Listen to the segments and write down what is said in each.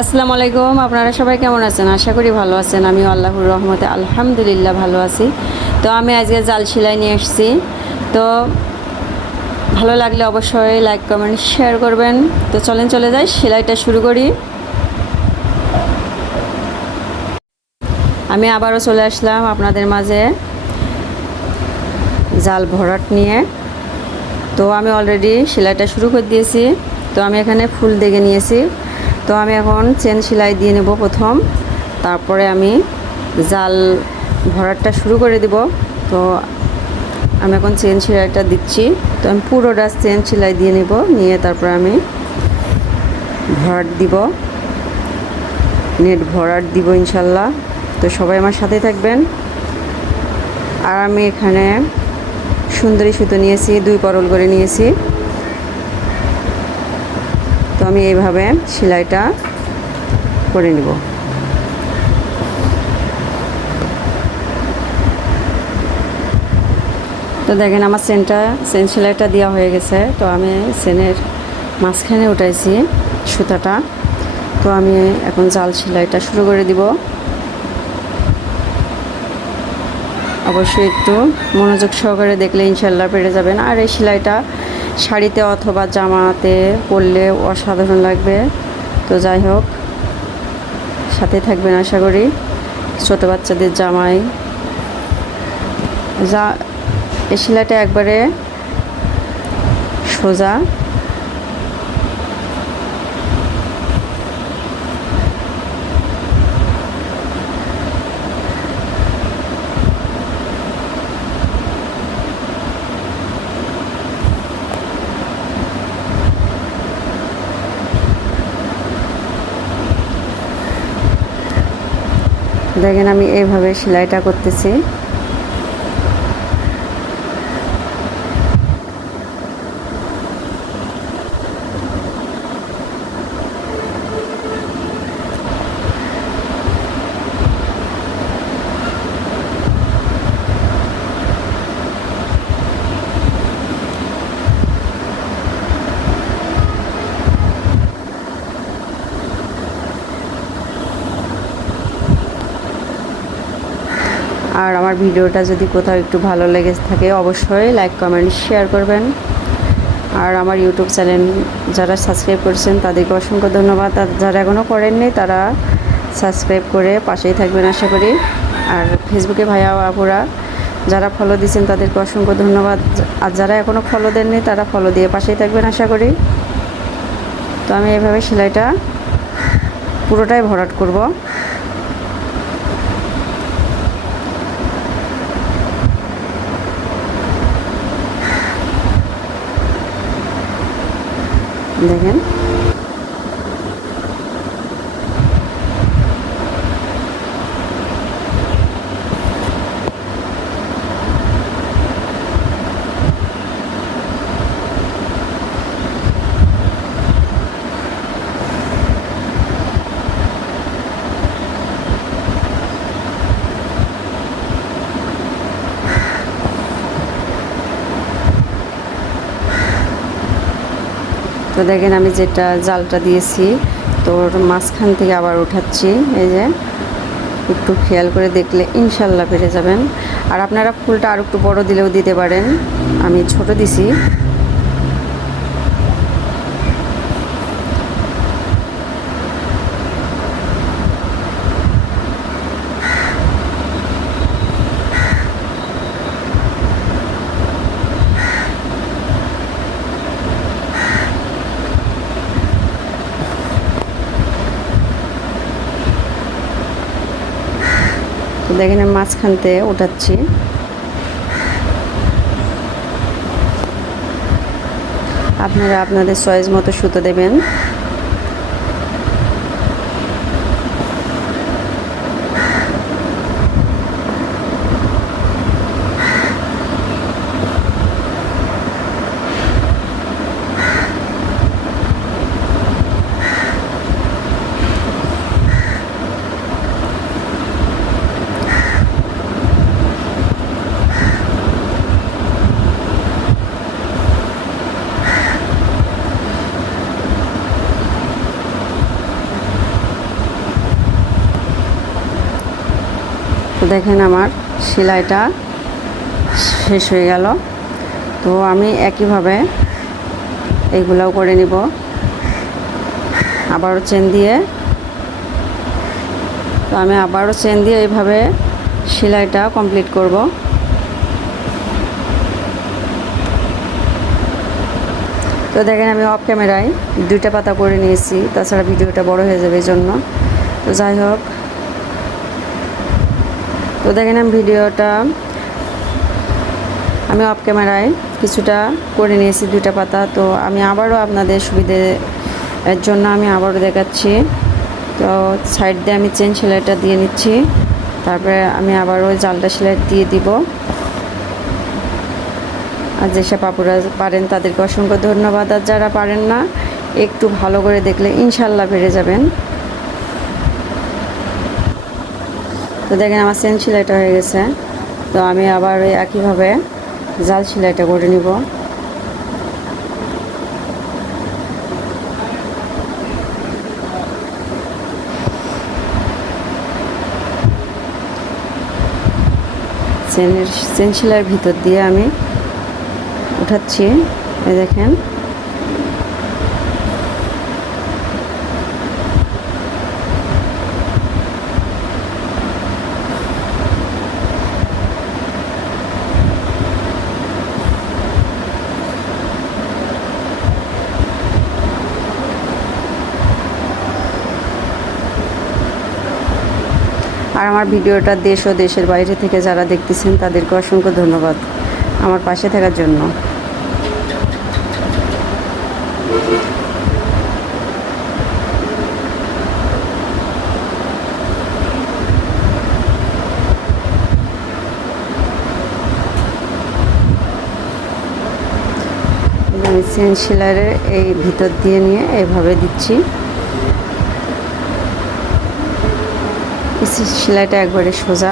আসসালামু আলাইকুম, আপনারা সবাই কেমন আছেন? আশা করি ভালো আছেন। আমি আল্লাহর রহমতে আলহামদুলিল্লাহ ভালো আছি। তো আমি আজকে জাল সেলাই নিয়ে এসেছি। তো ভালো লাগলে অবশ্যই লাইক কমেন্ট শেয়ার করবেন। তো চলেন, চলে যাই। সেলাইটা শুরু করি। আমি আবারও চলে আসলাম আপনাদের মাঝে জাল ভরাট নিয়ে। তো আমি অলরেডি সেলাইটা শুরু করে দিয়েছি। তো আমি এখানে ফুল দেখে নিয়েছি। তো আমি এখন চেন সেলাই দিয়ে নেব প্রথম। তারপরে আমি জাল ভরাটটা শুরু করে দেব। তো আমি এখন চেন সেলাইটা দিচ্ছি। তো আমি পুরোটা চেন সেলাই দিয়ে নেব, নিয়ে তারপরে আমি ভরাট দিব। নেট ভরাট দিব ইনশাল্লাহ। তো সবাই আমার সাথে থাকবেন। আর আমি এখানে সুন্দরী সুতো নিয়েছি, দুই পরল করে নিয়েছি। তো আমি এইভাবে সেলাইটা করে নিব। তো দেখেন আমার সেনটা, সেন সেলাইটা দেওয়া হয়ে গেছে। তো আমি সেনের মাঝখানে উঠাইছি সুতাটা। তো আমি এখন জাল সেলাইটা শুরু করে দিব। অবশ্যই একটু মনোযোগ সহকারে দেখলে ইনশাল্লাহ পেরে যাবেন। আর এই সেলাইটা শাড়িতে অথবা জামাতে পরলে অসাধারণ লাগবে। তো যাই হোক, সাথে থাকবেন আশা করি। ছোটো বাচ্চাদের জামাই। যা, এ শিলাটা একবারে সোজা। দেখেন আমি এইভাবে সেলাইটা করতেছি। আর আমার ভিডিওটা যদি কোথাও একটু ভালো লেগে থাকে, অবশ্যই লাইক কমেন্ট শেয়ার করবেন। আর আমার ইউটিউব চ্যানেল যারা সাবস্ক্রাইব করেছেন, তাদেরকে অসংখ্য ধন্যবাদ। আর যারা এখনও করেননি, তারা সাবস্ক্রাইব করে পাশেই থাকবেন, আশা করি। আর ফেসবুকে ভাইয়া আপুরা, যারা ফলো দিয়েছেন, তাদেরকে অসংখ্য ধন্যবাদ। আর যারা এখনও ফলো দেননি, তারা ফলো দিয়ে পাশেই থাকবেন, আশা করি। তো আমি এভাবে সেলাইটা পুরোটাই ভরাট করব। দেখেন। তো দেখেন আমি যেটা জালটা দিয়েছি তোর মাঝখান থেকে আবার উঠাচ্ছি, এই যে। একটু খেয়াল করে দেখলে ইনশাল্লাহ পেরে যাবেন। আর আপনারা ফুলটা আর একটু বড় দিলেও দিতে পারেন। আমি ছোট দিছি তো দেখেন আমি মাঝখানতে উঠাচ্ছি আপনারা আপনাদের চয়েস মতো সুতো দেবেন। তো দেখেন আমার সেলাইটা শেষ হয়ে গেল। তো আমি একইভাবে এগুলাও করে নিব। আবারও চেন দিয়ে। তো আমি আবারও চেন দিয়ে এইভাবে সেলাইটা কমপ্লিট করব। তো দেখেন আমি অফ ক্যামেরায় দুইটা পাতা করে নিয়েছি, তাছাড়া ভিডিওটা বড় হয়ে যাবে এই জন্য। তো যাই হোক তো দেখেন আমি ভিডিওটা, আমি অফ ক্যামেরায় কিছুটা করে নিয়েছি দুইটা পাতা। তো আমি আবারও আপনাদের সুবিধে এর জন্য আমি আবারও দেখাচ্ছি। তো সাইড দিয়ে আমি চেন সেলাইটা দিয়ে নিচ্ছি। তারপরে আমি আবারও জালটা সেলাই দিয়ে দিব। আর যেসব আপুরা পারেন তাদেরকে অসংখ্য ধন্যবাদ। আর যারা পারেন না, একটু ভালো করে দেখলে ইনশাল্লাহ বেড়ে যাবেন। তো দেখেন আমার চেন সেলাইটা হয়ে গেছে। তো আমি আবার ওই একইভাবে জাল সেলাইটা করে নিব। চেনের চেন সেলাইয়ের ভিতর দিয়ে আমি উঠাচ্ছি। দেখেন আর আমার ভিডিওটা দেশ ও দেশের বাইরে থেকে যারা দেখতেছেন, তাদেরকে অসংখ্য ধন্যবাদ আমার পাশে থাকার জন্য। চেন সেলাইয়ের এই ভিতর দিয়ে নিয়ে এভাবে দিচ্ছি। সেলাইটা একবারে সোজা।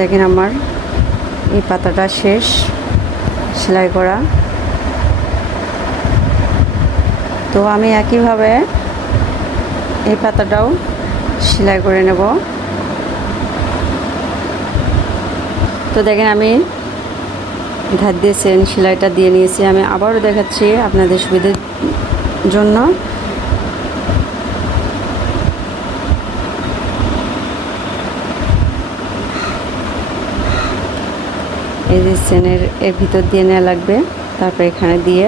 দেখেন আমার এই পাতাটা শেষ, সেলাই করা। তো আমি একইভাবে এই পাতাটাও সেলাই করে নেব। তো দেখেন আমি ধার দিয়ে চেন সেলাইটা দিয়ে নিয়েছি। আমি আবারও দেখাচ্ছি আপনাদের সুবিধের জন্য। এই যে চেনের এর ভিতর দিয়ে নেওয়া লাগবে। তারপর এখানে দিয়ে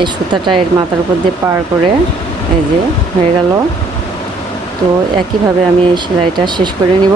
এই সুতাটা এর মাথার উপর দিয়ে পার করে এই যে হয়ে গেল। তো একইভাবে আমি এই সেলাইটা শেষ করে নিব।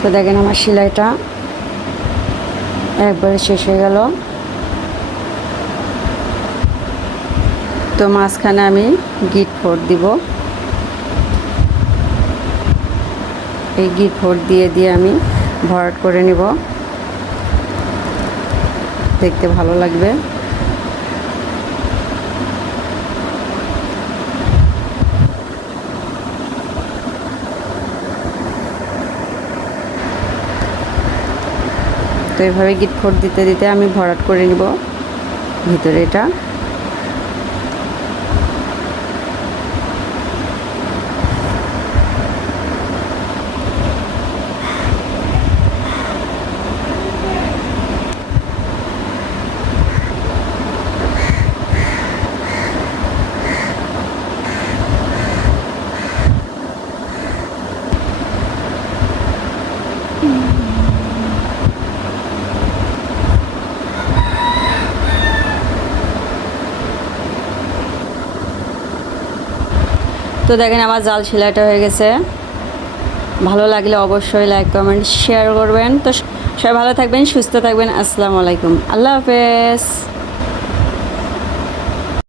তো দেখেন আমার সেলাইটা একবারে শেষ হয়ে গেল। তো মাঝখানে আমি গিট ফোর দিব। এই গিট ফোর দিয়ে দিয়ে আমি ভরাট করে নিব। দেখতে ভালো লাগবে। তো এইভাবে গিট ফোট দিতে দিতে আমি ভরাট করে নিব ভিতরে এটা। তো দেখেন আমার জাল সেলাইটা হয়ে গেছে। ভালো লাগলে অবশ্যই লাইক কমেন্ট শেয়ার করবেন। তো সবাই ভালো থাকবেন, সুস্থ থাকবেন। আসসালামু আলাইকুম। আল্লাহ হাফেজ।